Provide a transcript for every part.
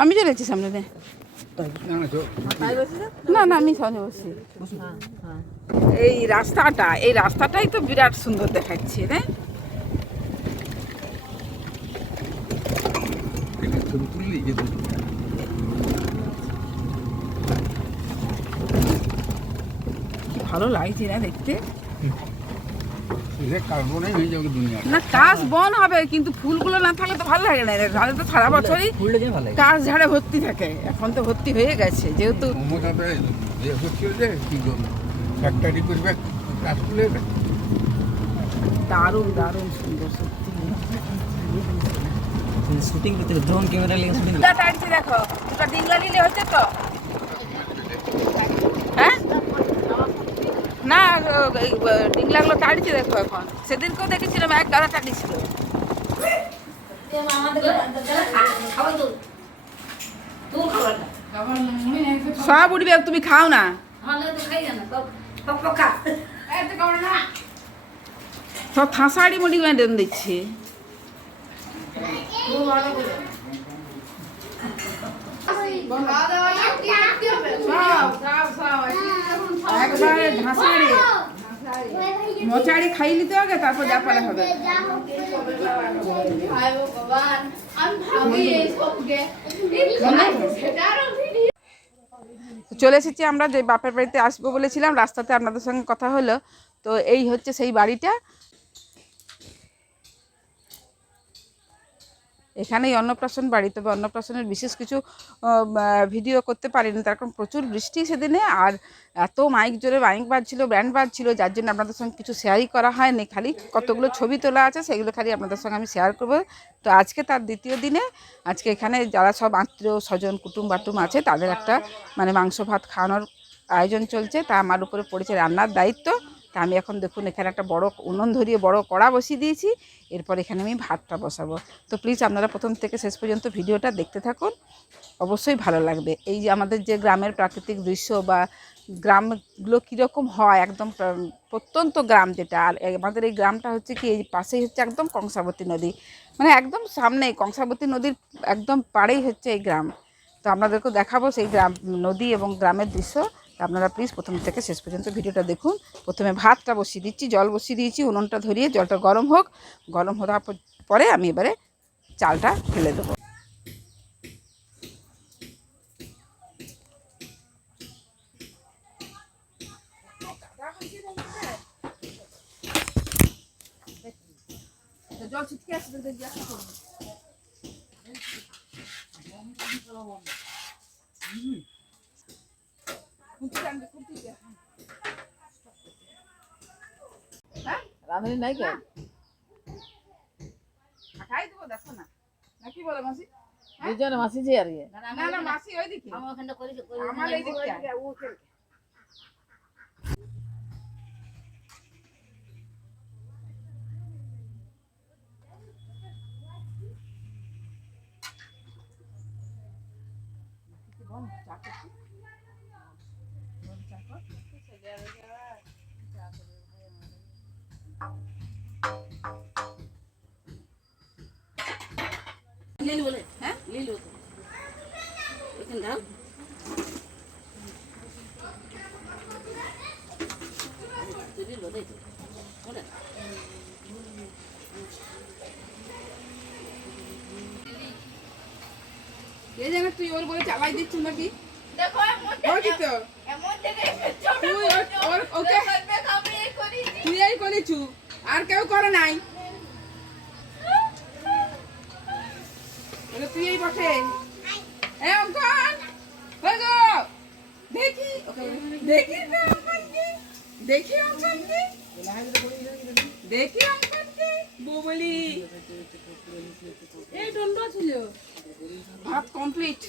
আমি চলেছি সামনে দে না না আমি সামনে বসছি। এই রাস্তাটাই তো বিরাট সুন্দর দেখাচ্ছে তাই ভালো লাগছে না দেখতে। না কাশ বন হবে কিন্তু ফুলগুলো না থাকলে তো ভালো লাগে না, তাহলে তো সারা বছরই কাশ ঝাড়ে ভর্তি থাকে। এখন তো ভর্তি হয়ে গেছে যেহেতু দারুণ দারুণ সুন্দর সত্যি। শুটিং করতে ড্রোন ক্যামেরা নিয়ে শুটিং টাড়ছে দেখো, দুটো ডিংলা নিলে হচ্ছে তো। হ্যাঁ না ডিংলাগুলো টাড়ছে দেখো এখন, সেদিনকেও দেখেছিলাম এক গাদা টাড়িয়েছিল। সব উঠবে তুমি খাও না, সব থাসাড়ি মুড়ি মেডেন দিচ্ছে। একবারে ঢাসাড়ি মচাড়ি খাই নিতে হবে তারপর যা পালা হবে। চলে এসেছি আমরা যে বাপের বাড়িতে আসবো বলেছিলাম, রাস্তাতে আপনাদের সঙ্গে কথা হলো। তো এই হচ্ছে সেই বাড়িটা, এখানেই অন্নপ্রাশন বাড়ি। তবে অন্নপ্রাশনের বিশেষ কিছু ভিডিও করতে পারিনি, তার কারণ প্রচুর বৃষ্টি সেদিনে, আর এত মাইক জোরে মাইক বাজছিল, ব্যান্ড বাজছিল, যার জন্য আপনাদের সঙ্গে কিছু শেয়ারই করা হয়নি। খালি কতগুলো ছবি তোলা আছে সেগুলো খালি আপনাদের সঙ্গে আমি শেয়ার করবো। তো আজকে তার দ্বিতীয় দিনে আজকে এখানে যারা সব আত্মীয় স্বজন কুটুম বাটুম আছে তাদের একটা মানে মাংস ভাত খাওয়ানোর আয়োজন চলছে। তা আমার উপরে পড়েছে রান্নার দায়িত্ব। তা আমি এখন দেখুন এখানে একটা বড় উনুন ধরিয়ে বড় কড়া বসিয়ে দিয়েছি, এরপর এখানে আমি ভাতটা বসাবো। তো প্লিজ আপনারা প্রথম থেকে শেষ পর্যন্ত ভিডিওটা দেখতে থাকুন, অবশ্যই ভালো লাগবে। এই যে আমাদের যে গ্রামের প্রাকৃতিক দৃশ্য বা গ্রামগুলো কীরকম হয়, একদম প্রত্যন্ত গ্রাম যেটা, আর আমাদের এই গ্রামটা হচ্ছে কি এই পাশেই হচ্ছে একদম কংসাবতী নদী, মানে একদম সামনেই কংসাবতী নদীর একদম পাড়েই হচ্ছে এই গ্রাম। তো আপনাদেরকেও দেখাবো সেই গ্রাম নদী এবং গ্রামের দৃশ্য। আপনারা প্লিজ প্রথম থেকে শেষ পর্যন্ত ভিডিওটা দেখুন। প্রথমে ভাতটা বসিয়ে দিচ্ছি, জল বসিয়ে দিয়েছি, উনুনটা ধরিয়ে জলটা গরম হোক, গরম হওয়ার পরে আমি এবারে চালটা ফেলে দেবো। জল ছিটকে আসবে রাঁধুনি নাই কে খাই দেবো, দেখো না নাকি বলে মাসি, দুজনে মাসি যে আর না না মাসি ওই দিকে আমার এই দিকটা হ্যাঁ কে জানে তুই ওর বলে চালাই দিচ্ছ নাকি, তুই এই করেছু আর কেউ করে নাই, তুই এই বসে অঙ্কন দেখি দেখি দেখি অঙ্কনকে দেখি অঙ্কনকে বলি এই দণ্ড ছিল ভাত কমপ্লিট।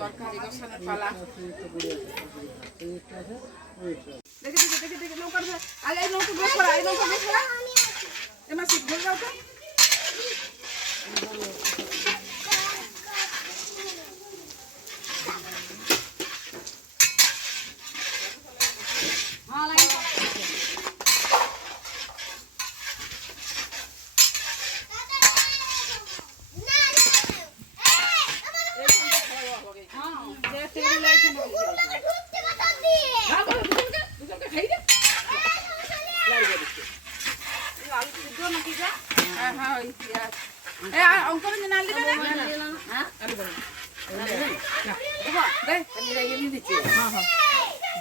তরকারি বসানোর পালা, দেখে দেখে দেখে দেখে নৌকা আগে এই নৌকা বের করা, এই নৌকা বের করা এমা শিখ ভুল যাও তো। আলু বড় না দে হ্যাঁ হ্যাঁ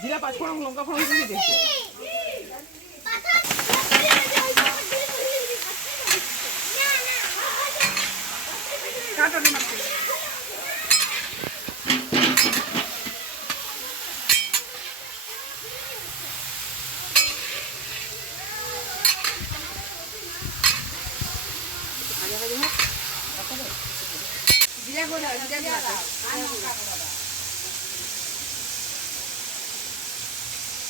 জিরা পাঁচ ফোড়ন লঙ্কা ফোড়ন দিয়ে দিয়েছে কাটো না জিরা গোড়া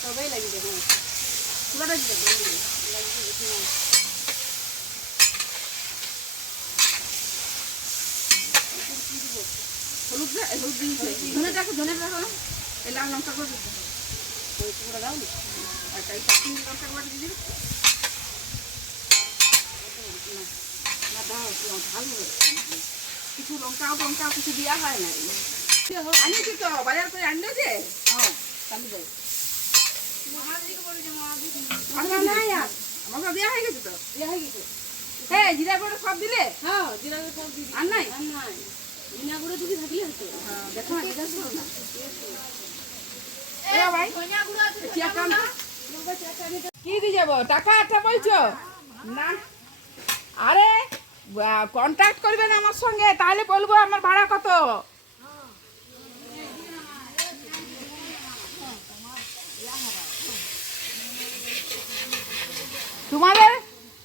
সবাই লাগবে পুরোটা দিতে হলুদ হলুদ দিয়েছে ধনে রাখো এই লাল লঙ্কা করে দিতে পুরো দাও আর তাই কাশ্মীরি লঙ্কা করে দিয়ে দিবি না দাও ভালো কিছু লঙ্কা কিছু দেওয়া হয় না আনিছি তো বাজার করে আনলো যে হ্যাঁ চালু যাই মশলা দেওয়া হয়ে গেছে তো দেওয়া হয়ে গেছে হ্যাঁ জিরা গুঁড়ো সব দিলে হ্যাঁ জিরা গুঁড়ো সব দিলে আর নাই জিরা গুঁড়ো যদি থাকলে হতো দেখো না জিজ্ঞাসা করো না ভাই কি দিয়ে যাবো টাকা একটা বলছো না আরে কন্ট্যাক্ট করবেন আমার সঙ্গে তাহলে বলবো আমার ভাড়া কত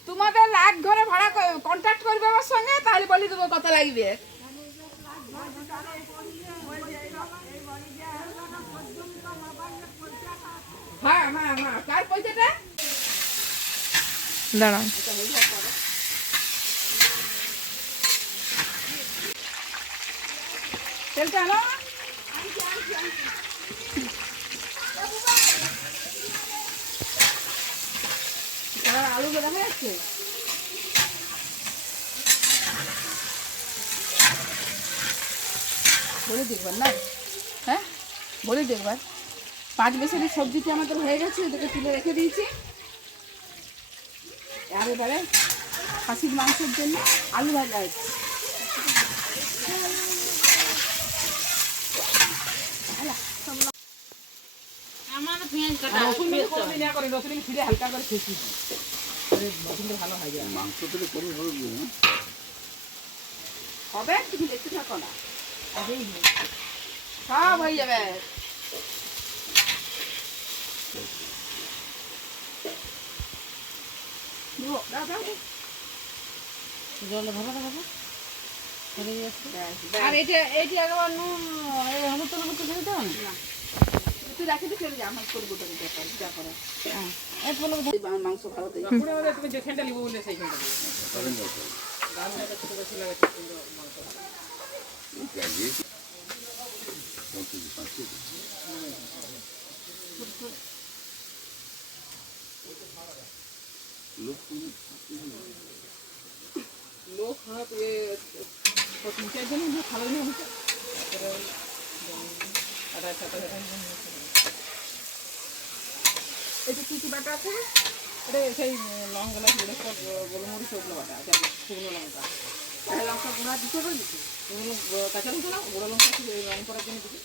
তোমাদের এক ঘরে ভাড়া কন্ট্যাক্ট করবে আমার সঙ্গে তাহলে বলে দেবো কত লাগবে হ্যাঁ হ্যাঁ হ্যাঁ কার পয়সাটা দাঁড়ান তেলটা আনো আলু দেখা যাচ্ছে বলে দেখবার না হ্যাঁ বলে দেখবার 5 বেসনের সবজিটি আমাদের হয়ে গেছে এটাকে তুলে রেখে দিয়েছি আর এবারে খাসির মাংসের জন্য আলু ভাজা আছে হালকা করে খেয়েছি ভালো হয় মাংস হবে তুমি দেখতে থাকো না সব হয়ে যাবে জলে ভালো দেখাবো আর এইটা একবার নুন হলুদ টলুদ কিছু দিতে হবে না তুই রাখি তো চলে যা আমার করবো তোকে ব্যাপার যা করা হ্যাঁ মাংস ভালো তুমি যেখানটা নিবো বলে সেইখানটা লোক খারাপ 3-4 জন ভালো না হচ্ছে এটা কি বাটা আছে এটা সেই লঙ্কা গোলমরিচ ওগুলো বাটা শুকনো লঙ্কা লঙ্কা গুঁড়া দিতে পারবি কাঁচা লঙ্কা না গুঁড়ো লঙ্কা রং করার জন্য দিবি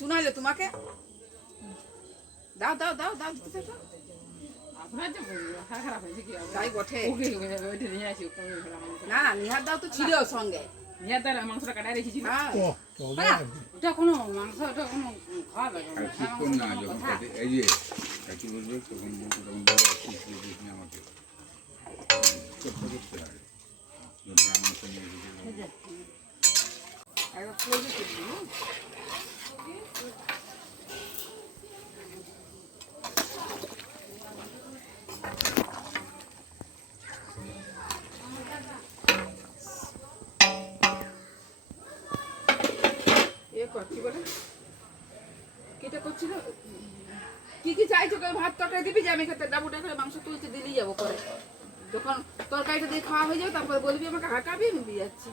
শুনাইলে তোমাকে দাও দাও দাও দাও তাই বটে না নিহার দাও তো ছিল সঙ্গে নিহার দাও মাংসটা কাটায় রেখেছি ওটা কোনো মাংস ওটা কোনো খাওয়া কি চাইছো ভাত তরকারি দিবি যে আমি ডাবুটা করে মাংস তুলতে দিলেই যাবো পরে যখন তরকারিটা দিয়ে খাওয়া হয়ে যাবে তারপর বলবি আমাকে হাঁটাবি আমি দিয়ে যাচ্ছি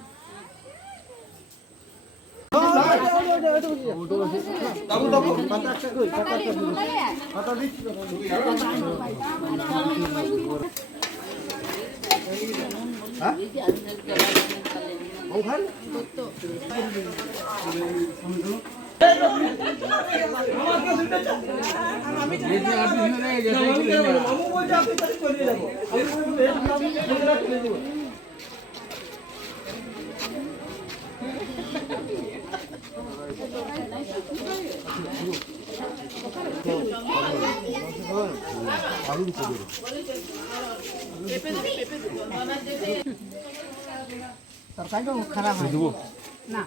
তরকারিটা খারাপ হয় না,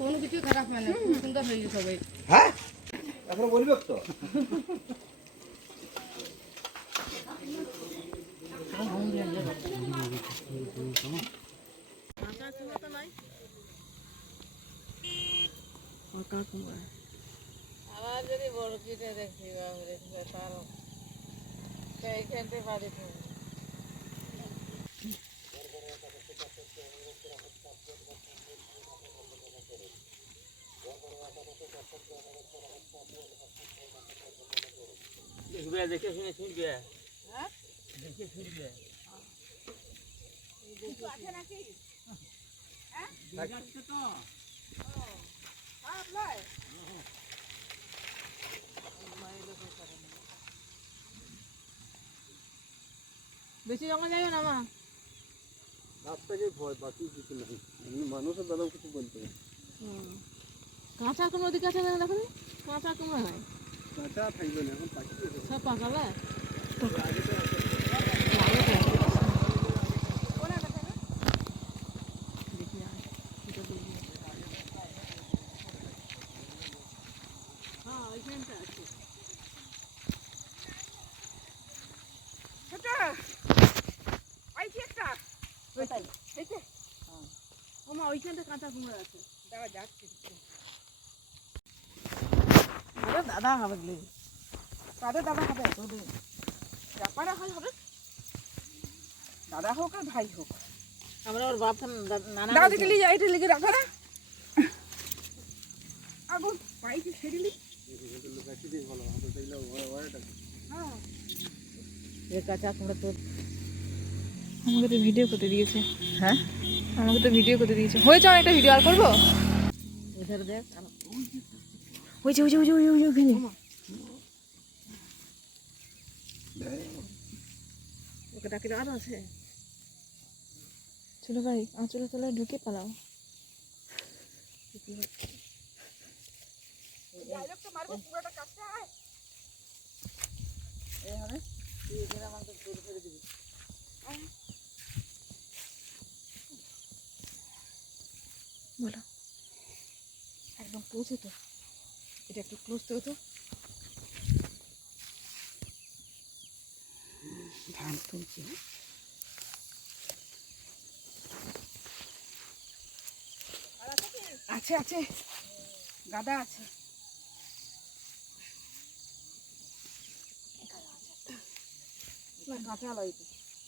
কোনো কিছু খারাপ হয় না, খুব সুন্দর হয়েছে সবাই। হ্যাঁ এখন বলবে তো আমার যদি বড় কিনে দেখছি বাবরে তার এইখানতে বাড়ি দেখে শুনে শুনবে দেখে শুনবে বেশি জঙ্গল যাবে না মা। রাস্তাকে ভয় বাকি কিছু নাই মানুষের দাদা কিছু বলতে না কাঁচা কোনো ওদিকে আছে না, দেখো কাঁচা কুমড়ো হয়, কাঁচা থাকবে না এখন পাখি সব পাকালে ওইখানটা কাঁচা কুমড়ো আছে। দাদা হবে কাদের দাদা হবে তোদের ব্যাপারে হয় হবে, দাদা হোক আর ভাই হোক। আমরা ওর বাপ নানা দাদা থেকে নিয়ে যাই, এটা লিখে রাখো না আগুন পাইছি সেরিলি। কাঁচা কুমড়ো তো আমাকে তো ভিডিও করতে দিয়েছে। হ্যাঁ আমাকে তো ভিডিও করতে দিয়েছে। হয়েছে অনেকটা ভিডিও, আর করবো? এধারে দেখ হয়েছে হয়েছে হয়েছে হয়েছে ওখানে। ওকে ডাকি আরো আছে। চলো ভাই আঁচলে তলায় ঢুকে পালাও। বলো একদম ক্লোজ হতো, এটা একটু ক্লোজ তো হতো। ধান তুলছি আছে আছে গাদা আছে। কাঁচা লইতে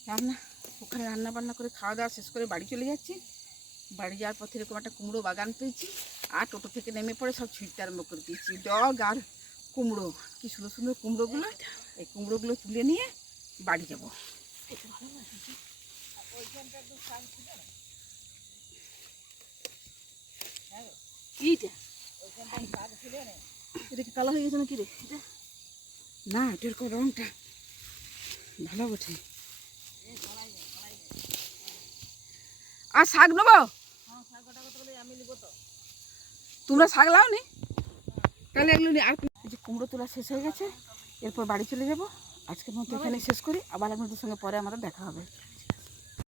রান্না, ওখানে রান্না বান্না করে খাওয়া দাওয়া শেষ করে বাড়ি চলে যাচ্ছি। বাড়ি যাওয়ার পথে এরকম একটা কুমড়ো বাগান পেয়েছি, আর টোটো থেকে নেমে পড়ে সব ছিঁড়তে আরম্ভ করে দিয়েছি। ডগ আর কুমড়ো, কি সুন্দর সুন্দর কুমড়োগুলো, এই কুমড়োগুলো তুলে নিয়ে বাড়ি যাবো। এটা কি কালো হয়ে গেছে নাকি রে? না এটা এরকম রঙটা ভালো বটে। আর শাক নেবো? তোমরা শাক লাও নি তাহলে এগুলো নি। আর এই যে কুমড়ো তোলা শেষ হয়ে গেছে, এরপর বাড়ি চলে যাব। আজকের মতো এখানে শেষ করি, আবার আপনাদের সঙ্গে পরে আমাদের দেখা হবে।